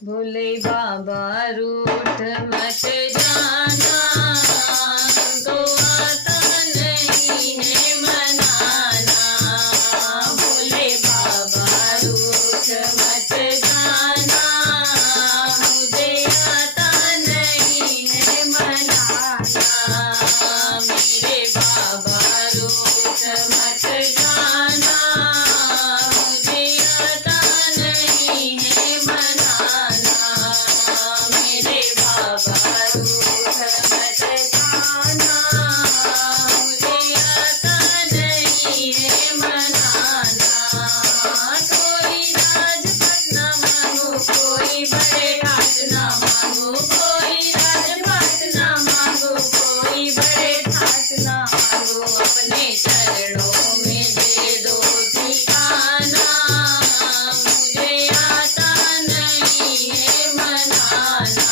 भोले बाबा रूठ मत जाना, हमको आता नहीं है मनाना। भोले बाबा रूठ मत जाना, मुझे आता नहीं है मनाना। मेरे बाबा रूठ मत जाना, मुझे आता नहीं है मनाना। मेरे बाबा रूठ मत जाना, मुझे आता नहीं है मनाना। कोई राजपट न मांगो, कोई बड़े ठाट न मांगो, कोई राजपट न मांगो, कोई बड़े ठाट न मांगो। अपने चरणों में दे दो ठिकाना, मुझे आता नहीं है मनाना।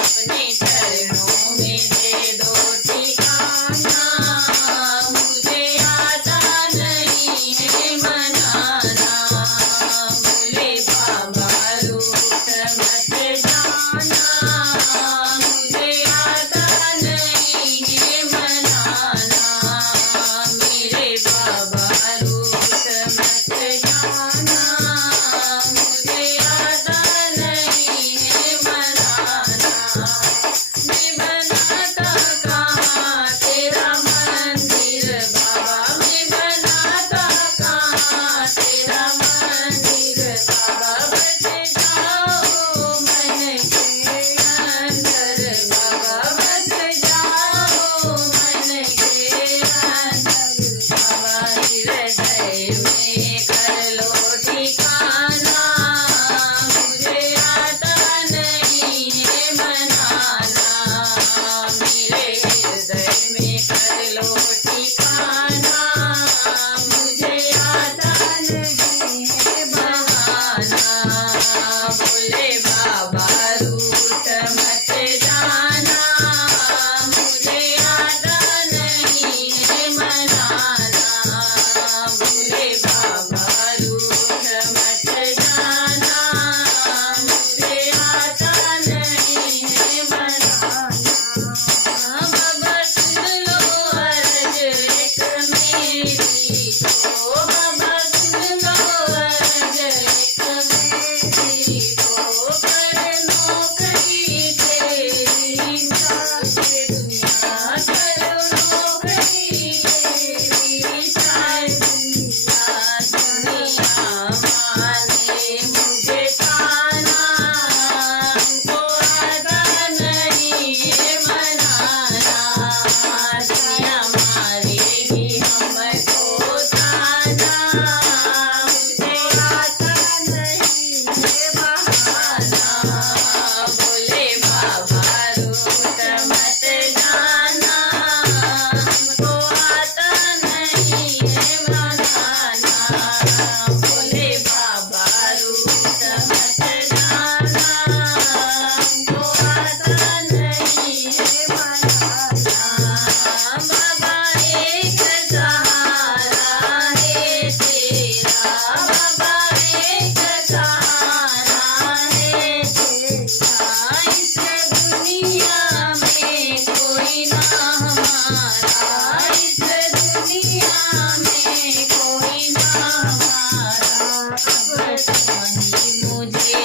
अपने चरणों में दे दो ठिकाना, मुझे आता नहीं है मनाना। भोले बाबा रूठ मत जाना, मुझे आता नहीं है मनाना। मेरे बाबा रूठ मत जाना, मुझे आता नहीं है मनाना। मैं बनाता कहाँ तेरा मंदिर बाबा, मैं बनाता कहाँ तेरा मंदिर बाबा। बस जाओ मन के अंदर बाबा, बस जाओ मन के अंदर बाबा। हृदय में कर लो ठिकाना, मुझे आता नहीं है मनाना। मेरे हृदय में कर लो ठिकाना, मुझे आता नहीं है बहाना। भोले बाबा रूठ मत जाना, मुझे आता नहीं है मनाना। भोले बाबा रूठ मत जाना, मुझे आता नहीं है मनाना। बाबा सुन लो अर्ज एक मेरी को, बाबा सुन लो अर्ज एक मेरी को। कर नौकरी तेरी चाहे दुनिया, कर नौकरी तेरी चाहे दुनिया। दुनिया माने मुझे ताना, हमको आता नहीं है मनाना। दुनिया मारेगी हमको ताना, मुझे आता नहीं है बहाना। भोले बाबा रूठ मत जाना, हमको आता नहीं है मनाना। भोले बाबा रूठ मत जाना, हमको आता नहीं है मनाना। बाबा एक सहारा है तेरा, बाबा एक सहारा है तेरा। इस दुनिया में कोई ना हमारा, इस दुनिया में कोई ना हमारा। अब तो ही मुझे